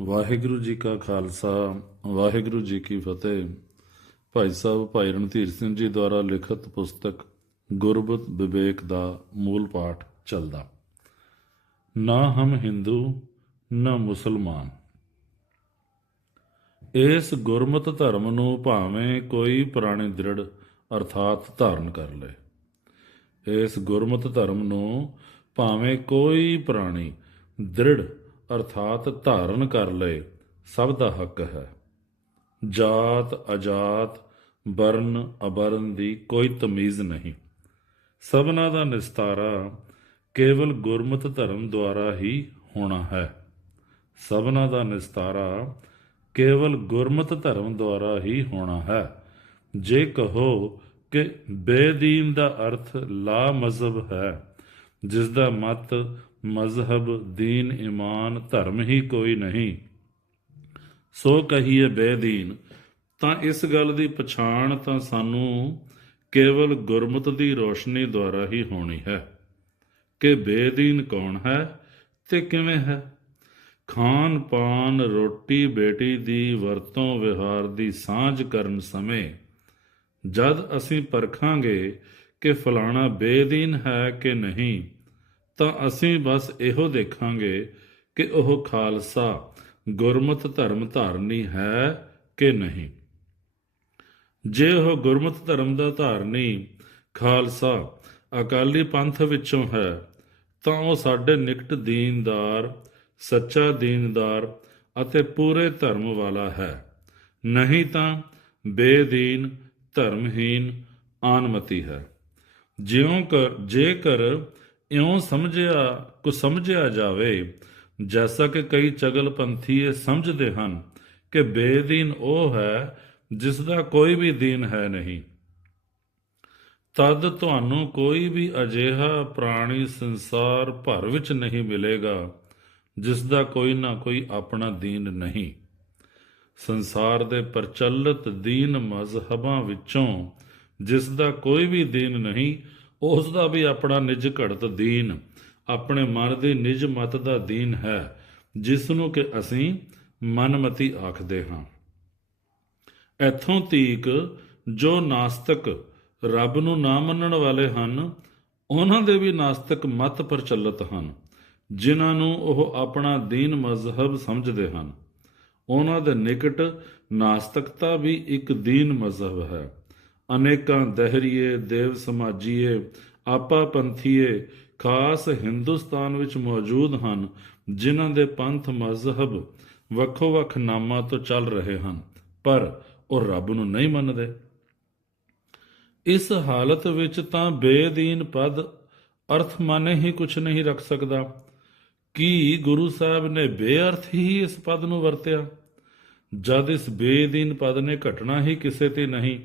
ਵਾਹਿਗੁਰੂ ਜੀ ਕਾ ਖਾਲਸਾ, ਵਾਹਿਗੁਰੂ ਜੀ ਕੀ ਫਤਿਹ। ਭਾਈ ਸਾਹਿਬ, ਭਾਈ ਰਣਧੀਰ ਸਿੰਘ ਜੀ ਦੁਆਰਾ ਲਿਖਤ ਪੁਸਤਕ ਗੁਰਬਤ ਵਿਵੇਕ ਦਾ ਮੂਲ ਪਾਠ ਚੱਲਦਾ। ਨਾ ਹਮ ਹਿੰਦੂ, ਨਾ ਮੁਸਲਮਾਨ। ਇਸ ਗੁਰਮਤ ਧਰਮ ਨੂੰ ਭਾਵੇਂ ਕੋਈ ਪ੍ਰਾਣੀ ਦ੍ਰਿੜ ਅਰਥਾਤ ਧਾਰਨ ਕਰ ਲਏ ਇਸ ਗੁਰਮਤ ਧਰਮ ਨੂੰ ਭਾਵੇਂ ਕੋਈ ਪੁਰਾਣੀ ਦ੍ਰਿੜ ਅਰਥਾਤ ਧਾਰਨ ਕਰ ਲਏ, ਸਭ ਦਾ ਹੱਕ ਹੈ। ਜਾਤ, ਅਜਾਤ ਵਰਨ ਅਬਰਨ ਦੀ ਕੋਈ ਤਮੀਜ਼ ਨਹੀਂ। ਸਭਨਾ ਦਾ ਨਿਸਤਾਰਾ ਕੇਵਲ ਗੁਰਮਤ ਧਰਮ ਦੁਆਰਾ ਹੀ ਹੋਣਾ ਹੈ। ਸਭਨਾ ਦਾ ਨਿਸਤਾਰਾ ਕੇਵਲ ਗੁਰਮਤ ਧਰਮ ਦੁਆਰਾ ਹੀ ਹੋਣਾ ਹੈ। ਜੇ ਕਹੋ ਕਿ ਬੇਦੀਨ ਦਾ ਅਰਥ ਲਾ ਮਜ਼ਹਬ ਹੈ ਜਿਸ ਦਾ ਮਤ ਮਜ਼ਹਬ, ਦੀਨ, ਇਮਾਨ, ਧਰਮ ਹੀ ਕੋਈ ਨਹੀਂ। ਸੋ ਕਹੀਏ ਬੇਦੀਨ, ਤਾਂ ਇਸ ਗੱਲ ਦੀ ਪਛਾਣ ਤਾਂ ਸਾਨੂੰ ਕੇਵਲ ਗੁਰਮਤ ਦੀ ਰੋਸ਼ਨੀ ਦੁਆਰਾ ਹੀ ਹੋਣੀ ਹੈ। ਕਿ ਬੇਦੀਨ ਕੌਣ ਹੈ ਤੇ ਕਿਵੇਂ ਹੈ? ਖਾਨ ਪਾਨ, ਰੋਟੀ ਬੇਟੀ ਦੀ ਵਰਤੋਂ ਵਿਹਾਰ ਦੀ ਸਾਂਝ ਕਰਨ ਸਮੇਂ ਜਦ ਅਸੀਂ ਪਰਖਾਂਗੇ ਕਿ ਫਲਾਣਾ ਬੇਦੀਨ ਹੈ ਕਿ ਨਹੀਂ ਤਾਂ ਅਸੀਂ ਬਸ ਇਹੋ ਦੇਖਾਂਗੇ ਕਿ ਉਹ ਖਾਲਸਾ ਗੁਰਮਤ ਧਰਮ ਧਾਰਨੀ ਹੈ ਕਿ ਨਹੀਂ। ਜੇ ਉਹ ਗੁਰਮਤ ਧਰਮ ਦਾ ਧਾਰਨੀ ਖਾਲਸਾ ਅਕਾਲੀ ਪੰਥ ਵਿੱਚੋਂ ਹੈ, ਤਾਂ ਉਹ ਸਾਡੇ ਨਿਕਟ ਦੀਨਦਾਰ, ਸੱਚਾ ਦੀਨਦਾਰ ਅਤੇ ਪੂਰੇ ਧਰਮ ਵਾਲਾ ਹੈ। ਨਹੀਂ ਤਾਂ ਬੇਦੀਨ, ਧਰਮਹੀਨ, ਆਨਮਤੀ ਹੈ। ਜਿਉਂ ਕਰ ਜੇਕਰ ਇਉਂ ਸਮਝਿਆ, ਕੋ ਸਮਝਿਆ ਜਾਵੇ, ਜੈਸਾ ਕਿ ਕਈ ਚਗਲ ਪੰਥੀ ਇਹ ਸਮਝਦੇ ਹਨ ਕਿ ਬੇਦੀਨ ਉਹ ਹੈ ਜਿਸ ਦਾ ਕੋਈ ਵੀ ਦੀਨ ਹੈ ਨਹੀਂ। ਤਦ ਤੁਹਾਨੂੰ ਕੋਈ ਵੀ ਅਜਿਹਾ ਪ੍ਰਾਣੀ ਸੰਸਾਰ ਭਰ ਵਿੱਚ ਨਹੀਂ ਮਿਲੇਗਾ, ਜਿਸ ਦਾ ਕੋਈ ਨਾ ਕੋਈ ਆਪਣਾ ਦੀਨ ਨਹੀਂ। ਸੰਸਾਰ ਦੇ ਪ੍ਰਚਲਿਤ ਦੀਨ ਮਜ਼ਹਬਾਂ ਵਿੱਚੋਂ ਜਿਸ ਦਾ ਕੋਈ ਵੀ ਦੀਨ ਨਹੀਂ ਉਸ ਦਾ ਵੀ ਆਪਣਾ ਨਿਜ ਘੜਤ ਦੀਨ, ਆਪਣੇ ਮਨ ਦੇ ਨਿਜ ਮਤ ਦਾ ਦੀਨ ਹੈ ਜਿਸ ਨੂੰ ਕਿ ਅਸੀਂ ਮਨਮਤੀ ਆਖਦੇ ਹਾਂ। ਇਥੋਂ ਤੀਕ ਜੋ ਨਾਸਤਕ ਰੱਬ ਨੂੰ ਨਾ ਮੰਨਣ ਵਾਲੇ ਹਨ, ਉਹਨਾਂ ਦੇ ਵੀ ਨਾਸਤਕ ਮਤ ਪ੍ਰਚਲਿਤ ਹਨ, ਜਿਨ੍ਹਾਂ ਨੂੰ ਉਹ ਆਪਣਾ ਦੀਨ ਮਜ਼ਹਬ ਸਮਝਦੇ ਹਨ। ਉਹਨਾਂ ਦੇ ਨਿਕਟ ਨਾਸਤਕਤਾ ਵੀ ਇੱਕ ਦੀਨ ਮਜ਼ਹਬ ਹੈ। ਅਨੇਕਾਂ ਦਹਰੀਏ, ਦੇਵ ਸਮਾਜੀਏ, ਆਪਾ ਪੰਥੀਏ, ਖਾਸ ਹਿੰਦੁਸਤਾਨ ਵਿੱਚ ਮੌਜੂਦ ਹਨ, ਜਿਨ੍ਹਾਂ ਦੇ ਪੰਥ ਮਜ਼ਹਬ ਵੱਖੋ-ਵੱਖ ਨਾਮਾਂ ਤੋਂ ਚੱਲ ਰਹੇ ਹਨ, ਪਰ ਉਹ ਰੱਬ ਨੂੰ ਨਹੀਂ ਮੰਨਦੇ। ਇਸ ਹਾਲਤ ਵਿੱਚ ਤਾਂ ਬੇਦੀਨ ਪਦ ਅਰਥ ਮਾਨੇ ਹੀ ਕੁਝ ਨਹੀਂ ਰੱਖ ਸਕਦਾ। ਕੀ ਗੁਰੂ ਸਾਹਿਬ ਨੇ ਬੇਅਰਥ ਹੀ ਇਸ ਪਦ ਨੂੰ ਵਰਤਿਆ? ਜਦ ਇਸ ਬੇਦੀਨ ਪਦ ਨੇ ਘਟਣਾ ਹੀ ਕਿਸੇ ਤੇ ਨਹੀਂ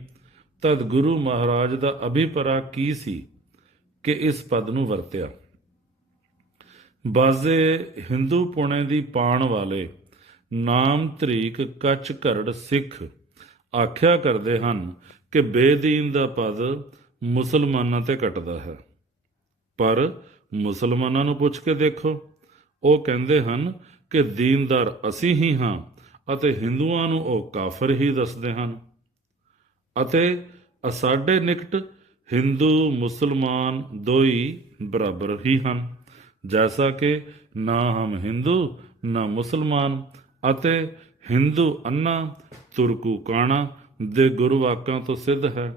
ਤਦ ਗੁਰੂ ਮਹਾਰਾਜ ਦਾ ਅਭਿਪਰਾ ਕੀ ਸੀ ਕਿ ਇਸ ਪਦ ਨੂੰ ਵਰਤਿਆ? ਬਾਜ਼ੇ ਹਿੰਦੂ ਪੁਣੇ ਦੀ ਪਾਣ ਵਾਲੇ ਨਾਮ ਤਰੀਕ ਕੱਚ ਘਰੜ ਸਿੱਖ ਆਖਿਆ ਕਰਦੇ ਹਨ ਕਿ ਬੇਦੀਨ ਦਾ ਪਦ ਮੁਸਲਮਾਨਾਂ ਤੇ ਘਟਦਾ ਹੈ। ਪਰ ਮੁਸਲਮਾਨਾਂ ਨੂੰ ਪੁੱਛ ਕੇ ਦੇਖੋ। ਉਹ ਕਹਿੰਦੇ ਹਨ ਕਿ ਦੀਨਦਾਰ ਅਸੀਂ ਹੀ ਹਾਂ ਅਤੇ ਹਿੰਦੂਆਂ ਨੂੰ ਉਹ ਕਾਫਰ ਹੀ ਦੱਸਦੇ ਹਨ। ਅਤੇ ਸਾਡੇ ਨਿਕਟ ਹਿੰਦੂ ਮੁਸਲਮਾਨ ਦੋਈ ਬਰਾਬਰ ਹੀ ਹਨ। ਜੈਸਾ ਕਿ ਨਾ ਹਮ ਹਿੰਦੂ, ਨਾ ਮੁਸਲਮਾਨ ਅਤੇ ਹਿੰਦੂ ਅੰਨਾ ਤੁਰਕੂ ਕਾਣਾ ਦੇ ਗੁਰੂ ਵਾਕਾਂ ਤੋਂ ਸਿੱਧ ਹੈ।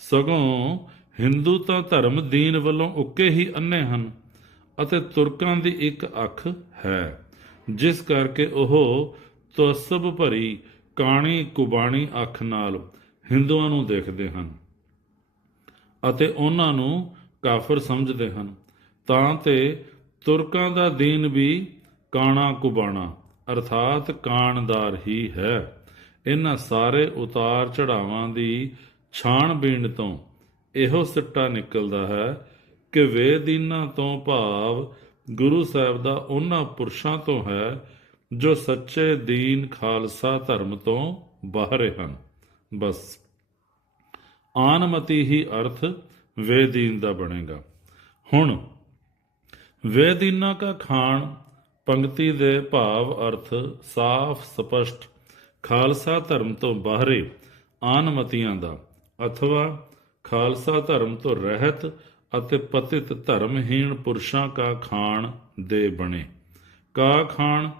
ਸਗੋਂ ਹਿੰਦੂ ਤਾਂ ਧਰਮ ਦੀਨ ਵੱਲੋਂ ਉੱਕੇ ਹੀ ਅੰਨੇ ਹਨ ਅਤੇ ਤੁਰਕਾਂ ਦੀ ਇੱਕ ਅੱਖ ਹੈ, ਜਿਸ ਕਰਕੇ ਉਹ ਤਸਬ ਭਰੀ ਕਾਣੀ ਕੁਬਾਣੀ ਅੱਖ ਨਾਲ ਹਿੰਦੂਆਂ ਨੂੰ ਦੇਖਦੇ ਹਨ ਅਤੇ ਉਹਨਾਂ ਨੂੰ ਕਾਫਰ ਸਮਝਦੇ ਹਨ। ਤਾਂ ਤੇ ਤੁਰਕਾਂ ਦਾ ਦੀਨ ਵੀ ਕਾਣਾ ਕੁਬਾਣਾ, ਅਰਥਾਤ ਕਾਣਦਾਰ ਹੀ ਹੈ। ਇਹਨਾਂ ਸਾਰੇ ਉਤਾਰ ਚੜਾਵਾਂ ਦੀ ਛਾਣਬੀਣ ਤੋਂ ਇਹੋ ਸਿੱਟਾ ਨਿਕਲਦਾ ਹੈ ਕਿ ਵੇਦੀਨਾਂ ਤੋਂ ਭਾਵ ਗੁਰੂ ਸਾਹਿਬ ਦਾ ਉਹਨਾਂ ਪੁਰਸ਼ਾਂ ਤੋਂ ਹੈ ਜੋ ਸੱਚੇ ਦੀਨ ਖਾਲਸਾ ਧਰਮ ਤੋਂ ਬਾਹਰੇ ਹਨ। ਬਸ। ਆਨਮਤੀ ਹੀ ਅਰਥ ਵੇਦੀਨ ਦਾ ਬਣੇਗਾ। ਹੁਣ, ਵੇਦੀਨਾ ਕਾ ਖਾਣ, ਪੰਕਤੀ ਦੇ ਭਾਵ ਅਰਥ ਸਾਫ਼ ਸਪਸ਼ਟ, ਖਾਲਸਾ ਧਰਮ ਤੋਂ ਬਾਹਰੇ ਆਨਮਤੀਆਂ ਦਾ, ਅਥਵਾ ਖਾਲਸਾ ਧਰਮ ਤੋਂ ਰਹਿਤ ਅਤੇ ਪਤਿਤ ਧਰਮਹੀਣ ਪੁਰਸ਼ਾਂ ਕਾ ਖਾਣ ਦੇ ਬਣੇ। ਕਾ ਖਾਣ,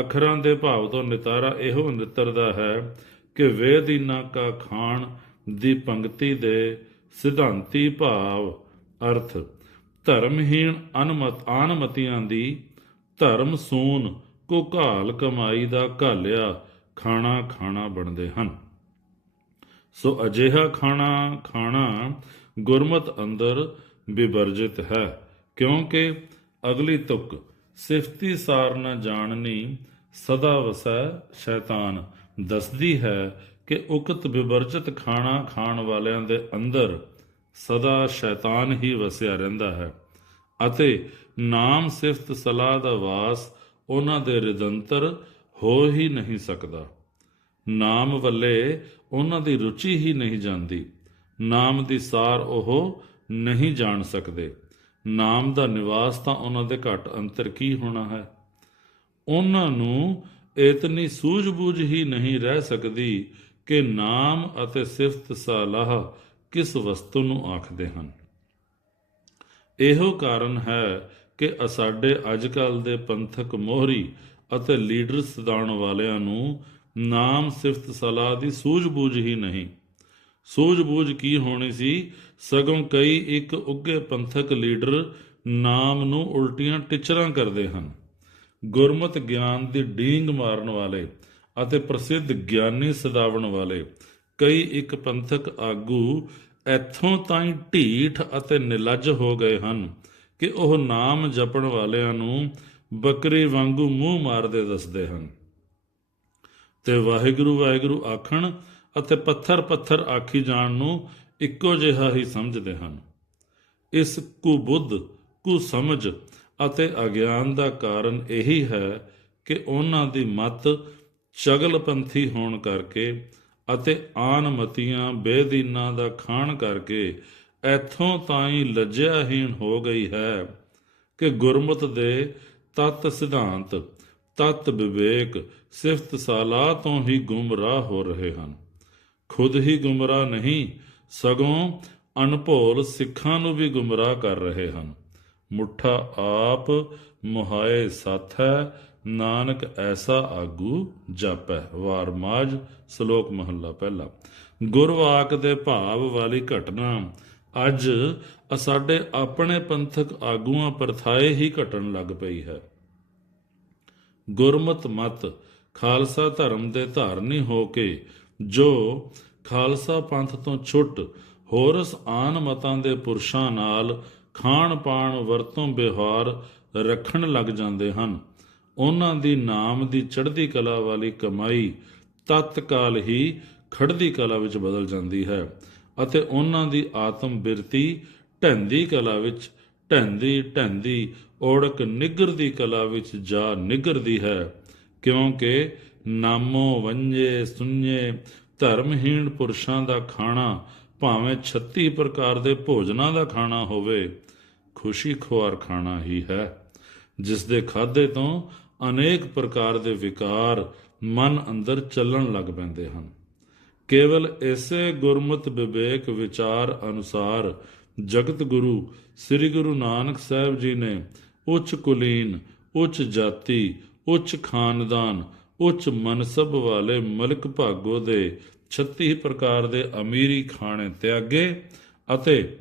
ਅੱਖਰਾਂ ਦੇ ਭਾਵ ਤੋਂ ਨਿਤਾਰਾ ਇਹੋ ਨਿਤਰਦਾ ਹੈ ਕਿ ਵੇਦੀਨਾ ਕਾ ਖਾਣ ਦੀ ਪੰਕਤੀ ਦੇ ਸਿਧਾਂਤੀ ਭਾਵ, ਅਰਥ, ਧਰਮਹੀਣ ਅਨਮਤ ਆਨਮਤੀਆਂ ਦੀ ਧਰਮ ਸੂਨ ਕੋ ਘਾਲ ਕਮਾਈ ਦਾ ਘਾਲਿਆ ਖਾਣਾ ਖਾਣਾ ਬਣਦੇ ਹਨ। ਸੋ ਅਜਿਹਾ ਖਾਣਾ ਖਾਣਾ ਗੁਰਮਤ ਅੰਦਰ ਵਿਵਰਜਿਤ ਹੈ, ਕਿਉਂਕਿ ਅਗਲੀ ਤੁਕ ਸਿਫਤੀ ਸਾਰ ਨਾ ਜਾਣਨੀ ਸਦਾ ਵਸੈ ਸ਼ੈਤਾਨ। ਦੱਸਦੀ ਹੈ ਕਿ ਉਕਤ ਵਿਵਰਜਿਤ ਖਾਣਾ ਖਾਣ ਵਾਲਿਆਂ ਦੇ ਅੰਦਰ ਸਦਾ ਸ਼ੈਤਾਨ ਹੀ ਵਸਿਆ ਰਹਿੰਦਾ ਹੈ ਅਤੇ ਨਾਮ ਸਿਫਤ ਸਲਾਹ ਦਾ ਵਾਸ ਉਹਨਾਂ ਦੇ ਰਿਦੰਤਰ ਹੋ ਹੀ ਨਹੀਂ ਸਕਦਾ। ਨਾਮ ਵੱਲੇ ਉਹਨਾਂ ਦੀ ਰੁਚੀ ਹੀ ਨਹੀਂ ਜਾਂਦੀ। ਨਾਮ ਦੀ ਸਾਰ ਉਹ ਨਹੀਂ ਜਾਣ ਸਕਦੇ। ਨਾਮ ਦਾ ਨਿਵਾਸ ਤਾਂ ਉਹਨਾਂ ਦੇ ਘਟ ਅੰਤਰ ਕੀ ਹੋਣਾ ਹੈ? ਉਹਨਾਂ ਨੂੰ ਇਤਨੀ ਸੂਝ-ਬੂਝ ਹੀ ਨਹੀਂ ਰਹਿ ਸਕਦੀ ਕਿ ਨਾਮ ਅਤੇ ਸਿਫਤ ਸਲਾਹ ਕਿਸ ਵਸਤੂ ਨੂੰ ਆਖਦੇ ਹਨ। ਇਹੋ ਕਾਰਨ ਹੈ ਕਿ ਸਾਡੇ ਅੱਜਕੱਲ ਦੇ ਪੰਥਕ ਮੋਹਰੀ ਅਤੇ ਲੀਡਰ ਸਦਾਉਣ ਵਾਲਿਆਂ ਨੂੰ ਨਾਮ ਸਿਫਤ ਸਲਾਹ ਦੀ ਸੂਝ-ਬੂਝ ਹੀ ਨਹੀਂ। ਸੂਝ-ਬੂਝ ਕੀ ਹੋਣੀ ਸੀ? ਸਗੋਂ ਕਈ ਇੱਕ ਉੱਗੇ ਪੰਥਕ ਲੀਡਰ ਨਾਮ ਨੂੰ ਉਲਟੀਆਂ ਟਿਚਰਾਂ ਕਰਦੇ ਹਨ। ਗੁਰਮਤ ਗਿਆਨ ਦੀ ਡੀਂਗ ਮਾਰਨ ਵਾਲੇ ਅਤੇ ਪ੍ਰਸਿੱਧ ਗਿਆਨੀ ਸਦਾਵਣ ਵਾਲੇ। ਕਈ ਇੱਕ ਪੰਥਕ ਆਗੂ ਇੱਥੋਂ ਤਾਈਂ ਢੀਠ ਅਤੇ ਨਿਲੱਜ ਹੋ ਗਏ ਹਨ ਕਿ ਉਹ ਨਾਮ ਜਪਣ ਵਾਲਿਆਂ ਨੂੰ ਬੱਕਰੀ ਵਾਂਗੂ ਮੂੰਹ ਮਾਰਦੇ ਦੱਸਦੇ ਹਨ। ਤੇ ਵਾਹਿਗੁਰੂ ਵਾਹਿਗੁਰੂ ਆਖਣ ਅਤੇ ਪੱਥਰ ਪੱਥਰ ਆਖੀ ਜਾਣ ਨੂੰ ਇੱਕੋ ਜਿਹਾ ਹੀ ਸਮਝਦੇ ਹਨ। ਇਸ ਕੁਬੁੱਧ ਕੁ ਸਮਝ ਅਤੇ ਅਗਿਆਨ ਦਾ ਕਾਰਨ ਇਹੀ ਹੈ ਕਿ ਉਹਨਾਂ ਦੀ ਮਤ ਚਗਲਪੰਥੀ ਹੋਣ ਕਰਕੇ ਅਤੇ ਆਨਮਤੀਆਂ ਬੇਦੀਨਾਂ ਦਾ ਖਾਣ ਕਰਕੇ ਐਥੋਂ ਤਾਈਂ ਲੱਜਿਆਹੀਣ ਹੋ ਗਈ ਹੈ ਕਿ ਗੁਰਮਤ ਦੇ ਤਤ ਸਿਧਾਂਤ, ਤਤ ਵਿਵੇਕ ਸਿਫਤ ਸਾਲਾ ਤੋਂ ਹੀ ਗੁੰਮਰਾਹ ਹੋ ਰਹੇ ਹਨ। ਖੁਦ ਹੀ ਗੁੰਮਰਾਹ ਨਹੀਂ, ਸਗੋਂ ਅਨਭੋਲ ਸਿੱਖਾਂ ਨੂੰ ਵੀ ਗੁੰਮਰਾਹ ਕਰ ਰਹੇ ਹਨ। ਮੁੱਠਾ ਆਪ ਮੁਹਾਏ ਸਾਥੈ, ਨਾਨਕ ਐਸਾ ਆਗੂ ਜਾਪੈ। ਵਾਰ ਸ਼ਲੋਕ ਮਹੱਲਾ ਪਹਿਲਾ। ਗੁਰਵਾਕ ਦੇ ਭਾਵ ਵਾਲੀ ਘਟਨਾ। ਅੱਜ ਸਾਡੇ ਆਪਣੇ ਪੰਥਕ ਆਗੂਆਂ ਪਰਥਾਏ ਹੀ ਘਟਣ ਲੱਗ ਪਈ ਹੈ। ਗੁਰਮਤ ਮਤ, ਖਾਲਸਾ ਧਰਮ ਦੇ ਧਾਰਨੀ ਹੋ ਕੇ ਜੋ ਖਾਲਸਾ ਪੰਥ ਤੋਂ ਛੁੱਟ ਹੋਰਸ ਆਨ ਮਤਾਂ ਦੇ ਪੁਰਸ਼ਾਂ ਨਾਲ ਖਾਣ ਪਾਣ ਵਰਤੋਂ ਵਿਵਹਾਰ ਰੱਖਣ ਲੱਗ ਜਾਂਦੇ ਹਨ। ਉਹਨਾਂ ਦੀ ਨਾਮ ਦੀ ਚੜ੍ਹਦੀ ਕਲਾ ਵਾਲੀ ਕਮਾਈ ਤਤਕਾਲ ਹੀ ਖੜਦੀ ਕਲਾ ਵਿੱਚ ਬਦਲ ਜਾਂਦੀ ਹੈ ਅਤੇ ਉਹਨਾਂ ਦੀ ਆਤਮ ਬਿਰਤੀ ਢੰਦੀ ਕਲਾ ਵਿੱਚ ਢੰਦੀ ਢੰਦੀ ਔੜਕ ਨਿਗਰਦੀ ਕਲਾ ਵਿੱਚ ਜਾ ਨਿਗਰਦੀ ਹੈ। ਕਿਉਂਕਿ ਨਾਮੋ ਵੰਜੇ ਸੁਣਨੇ ਧਰਮਹੀਣ ਪੁਰਸ਼ਾਂ ਦਾ ਖਾਣਾ ਭਾਵੇਂ 36 ਪ੍ਰਕਾਰ ਦੇ ਭੋਜਨਾਂ ਦਾ ਖਾਣਾ ਹੋਵੇ, ਖੁਸ਼ੀ ਖੁਆਰ ਖਾਣਾ ਹੀ ਹੈ। ਜਿਸ ਦੇ ਖਾਦੇ ਤੋਂ ਅਨੇਕ ਪ੍ਰਕਾਰ ਦੇ ਵਿਕਾਰ ਮਨ ਅੰਦਰ ਚੱਲਣ ਲੱਗ ਪੈਂਦੇ ਹਨ। ਕੇਵਲ ਇਸੇ ਗੁਰਮਤ ਵਿਵੇਕ ਵਿਚਾਰ ਅਨੁਸਾਰ ਜਗਤ ਗੁਰੂ ਸ੍ਰੀ ਗੁਰੂ ਨਾਨਕ ਸਾਹਿਬ ਜੀ ਨੇ ਉੱਚ ਕੁਲੀਨ, ਉੱਚ ਜਾਤੀ, ਉੱਚ ਖਾਨਦਾਨ ਉੱਚ ਮਨਸਬ ਵਾਲੇ ਮਲਕ ਭਾਗੋ ਦੇ 36 ਪ੍ਰਕਾਰ ਦੇ ਅਮੀਰੀ ਖਾਣੇ ਤਿਆਗੇ ਅਤੇ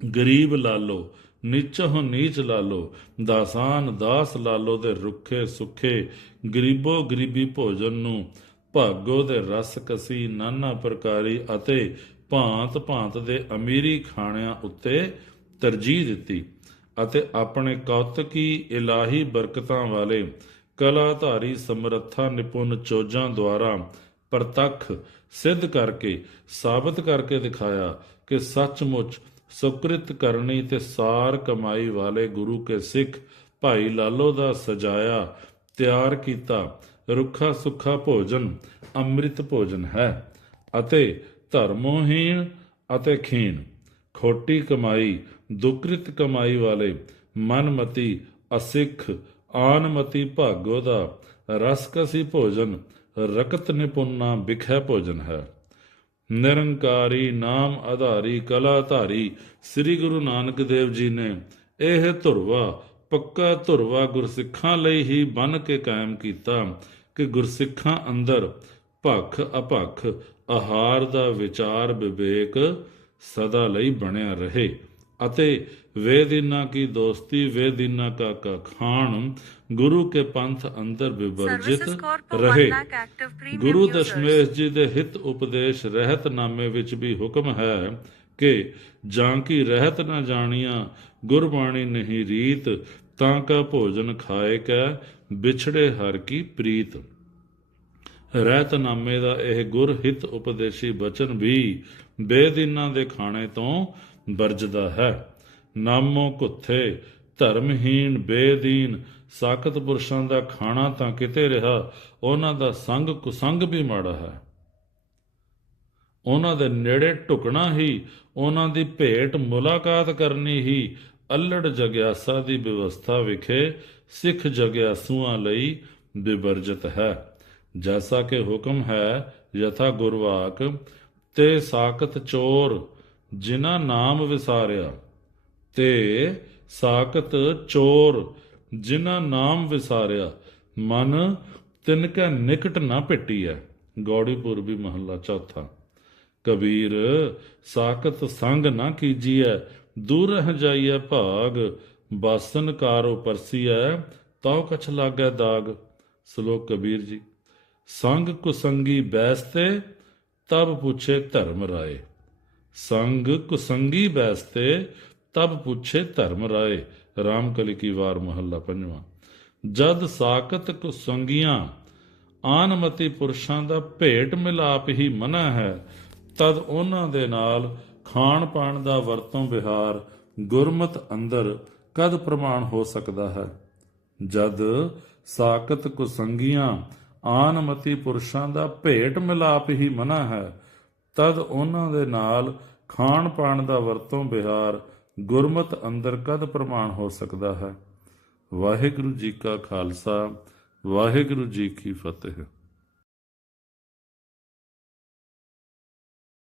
ਗਰੀਬ ਲਾਲੋ ਨੀਚੋਂ ਨੀਚ ਲਾਲੋ, ਦਾਸਾਨ ਦਾਸ ਲਾਲੋ ਦੇ ਰੁੱਖੇ ਸੁੱਖੇ ਗਰੀਬੋ ਗਰੀਬੀ ਭੋਜਨ ਨੂੰ ਭਾਗੋ ਦੇ ਰਸ ਕਸੀ ਨਾਨਾ ਪ੍ਰਕਾਰੀ ਅਤੇ ਭਾਂਤ ਭਾਂਤ ਦੇ ਅਮੀਰੀ ਖਾਣਿਆਂ ਉੱਤੇ ਤਰਜੀਹ ਦਿੱਤੀ ਅਤੇ ਆਪਣੇ ਕੌਤਕੀ ਇਲਾਹੀ ਬਰਕਤਾਂ ਵਾਲੇ ਕਲਾਧਾਰੀ ਸਮਰੱਥਾ ਨਿਪੁੰਨ ਚੋਜਾਂ ਦੁਆਰਾ ਪ੍ਰਤੱਖ ਸਿੱਧ ਕਰਕੇ, ਸਾਬਤ ਕਰਕੇ ਦਿਖਾਇਆ ਕਿ ਸੱਚਮੁੱਚ ਸੁਕ੍ਰਿਤ ਕਰਨੀ ਤੇ ਸਾਰ ਕਮਾਈ ਵਾਲੇ ਗੁਰੂ ਕੇ ਸਿੱਖ ਭਾਈ ਲਾਲੋ ਦਾ ਸਜਾਇਆ ਤਿਆਰ ਕੀਤਾ ਰੁੱਖਾ ਸੁੱਖਾ ਭੋਜਨ, ਅੰਮ੍ਰਿਤ ਭੋਜਨ ਹੈ ਅਤੇ ਧਰਮੋਹੀਣ ਅਤੇ ਖੀਣ, ਖੋਟੀ ਕਮਾਈ, ਦੁਕ੍ਰਿਤ ਕਮਾਈ ਵਾਲੇ ਮਨਮਤੀ ਅਸਿੱਖ ਆਨਮਤੀ ਭਾਗੋ ਦਾ ਰਸ ਕਸੀ ਭੋਜਨ, ਰਕਤ ਨਿਪੁੰਨਾ ਵਿਖੈ ਭੋਜਨ ਹੈ। ਨਿਰੰਕਾਰੀ ਨਾਮ ਆਧਾਰੀ, ਕਲਾ ਧਾਰੀ, ਸ੍ਰੀ ਗੁਰੂ ਨਾਨਕ ਦੇਵ ਜੀ ਨੇ ਇਹ ਧੁਰਵਾ, ਪੱਕਾ ਧੁਰਵਾ ਗੁਰਸਿੱਖਾਂ ਲਈ ਹੀ ਬਨ ਕੇ ਕਾਇਮ ਕੀਤਾ ਕਿ ਗੁਰਸਿੱਖਾਂ ਅੰਦਰ ਭਖ ਅਭਖ, ਆਹਾਰ ਦਾ ਵਿਚਾਰ ਵਿਵੇਕ ਸਦਾ ਲਈ ਬਣਿਆ ਰਹੇ। ਅਤੇ ਵੇਦਿਨਾ ਕੀ ਦੋਸਤੀ ਵੇਦਿਨਾ ਕਾ ਕਾ ਖਾਣ ਗੁਰੂ ਕੇ ਪੰਥ ਅੰਦਰ ਵਿਵਰਜਿਤ ਰਹੇ ਗੁਰੂ. ਦਸ਼ਮੇਸ਼ ਜੀ ਦੇ ਹਿਤ ਉਪਦੇਸ਼ ਰਹਿਤ ਨਾਮੇ ਵਿੱਚ ਵੀ ਹੁਕਮ ਹੈ ਕਿ ਜਾਂ ਕੀ ਰਹਿਤ ਨਾ ਜਾਣੀਆਂ ਗੁਰਬਾਣੀ ਨਹੀਂ ਰੀਤ ਤਾਂ ਕਾ ਭੋਜਨ ਖਾਏ ਕੈ ਵਿਛੜੇ ਹਰ ਕੀ ਪ੍ਰੀਤ ਰਹਿਤ ਨਾਮੇ ਦਾ ਇਹ ਗੁਰ ਹਿਤ ਉਪਦੇਸ਼ੀ ਬਚਨ ਵੀ ਬੇਦਿਨਾਂ ਦੇ ਖਾਣੇ ਤੋਂ ਵਰਜਦਾ ਹੈ। ਨਾਮੋ ਕੁੱਥੇ ਧਰਮਹੀਣ ਬੇਦੀਨ, ਸਾਖਤ ਪੁਰਸ਼ਾਂ ਦਾ ਖਾਣਾ ਤਾਂ ਕਿਤੇ ਰਿਹਾ, ਉਹਨਾਂ ਦਾ ਸੰਗ ਕੁਸੰਗ ਵੀ ਮਾੜਾ ਹੈ। ਉਹਨਾਂ ਦੇ ਨੇੜੇ ਢੁਕਣਾ ਹੀ, ਉਹਨਾਂ ਦੀ ਭੇਟ ਮੁਲਾਕਾਤ ਕਰਨੀ ਹੀ, ਅਲੜ ਜਗਿਆਸਾ ਦੀ ਵਿਵਸਥਾ ਵਿਖੇ ਸਿੱਖ ਜਗਿਆਸੂਆਂ ਲਈ ਵਿਵਰਜਿਤ ਹੈ। ਜੈਸਾ ਕਿ ਹੁਕਮ ਹੈ, ਯਥਾ ਗੁਰਵਾਕ, ਤੇ ਸਾਖਤ ਚੋਰ ਜਿਨ੍ਹਾਂ ਨਾਮ ਵਿਸਾਰਿਆ ਤੇ ਸਾਖਤ ਚੋਰ ਜਿਨ੍ਹਾਂ ਨਾਮ ਵਿਸਾਰਿਆ ਮਨ ਤਿਨਕੈ ਨਿਕਟ ਨਾ ਪਿੱਟੀਐ ਗੌੜੀ ਪੂਰਬੀ ਮਹੱਲਾ ਚੌਥਾ ਕਬੀਰ ਸਾਖਤ ਸੰਗ ਨਾ ਕੀਜੀਐ ਦੂਰ ਰਹਿ ਜਾਈਐ ਭਾਗ ਬਾਸਨ ਕਾਰੋ ਪਰਸੀਐ ਤਉ ਕਛ ਲਾਗੈ ਦਾਗ ਸ਼ਲੋਕ ਕਬੀਰ ਜੀ ਸੰਗ ਕੁਸੰਗੀ ਬੈਸਤੇ ਤਬ ਪੁੱਛੇ ਧਰਮ ਰਾਏ ਸੰਗ ਕੁਸੰਗੀ ਬੈਸਤੇ, ਤਬ ਪੁੱਛੇ ਧਰਮ ਰਾਏ। ਰਾਮ ਕਲੀ ਕੀ ਵਾਰ ਮਹੱਲਾ ਪੰਜਵਾਂ। ਜਦ ਸਾਕਤ ਕੁਸੰਗੀਆਂ ਆਨਮਤੀ ਪੁਰਸ਼ਾਂ ਦਾ ਭੇਟ ਮਿਲਾਪ ਹੀ ਮਨਾ ਹੈ, ਤਦ ਉਹਨਾਂ ਦੇ ਨਾਲ ਖਾਣ ਪਾਣ ਦਾ ਵਰਤੋਂ ਵਿਹਾਰ ਗੁਰਮਤ ਅੰਦਰ ਕਦ ਪ੍ਰਮਾਣ ਹੋ ਸਕਦਾ ਹੈ? ਜਦ ਸਾਕਤ ਕੁਸੰਗੀਆਂ ਆਨਮਤੀ ਪੁਰਸ਼ਾਂ ਦਾ ਭੇਟ ਮਿਲਾਪ ਹੀ ਮਨਾ ਹੈ ਤਦ ਉਹਨਾਂ ਦੇ ਨਾਲ ਖਾਣ ਪਾਣ ਦਾ ਵਰਤੋਂ ਵਿਹਾਰ ਗੁਰਮਤ ਅੰਦਰ ਕਦ ਪ੍ਰਮਾਣ ਹੋ ਸਕਦਾ ਹੈ? ਵਾਹਿਗੁਰੂ ਜੀ ਕਾ ਖਾਲਸਾ, ਵਾਹਿਗੁਰੂ ਜੀ ਕੀ ਫਤਿਹ।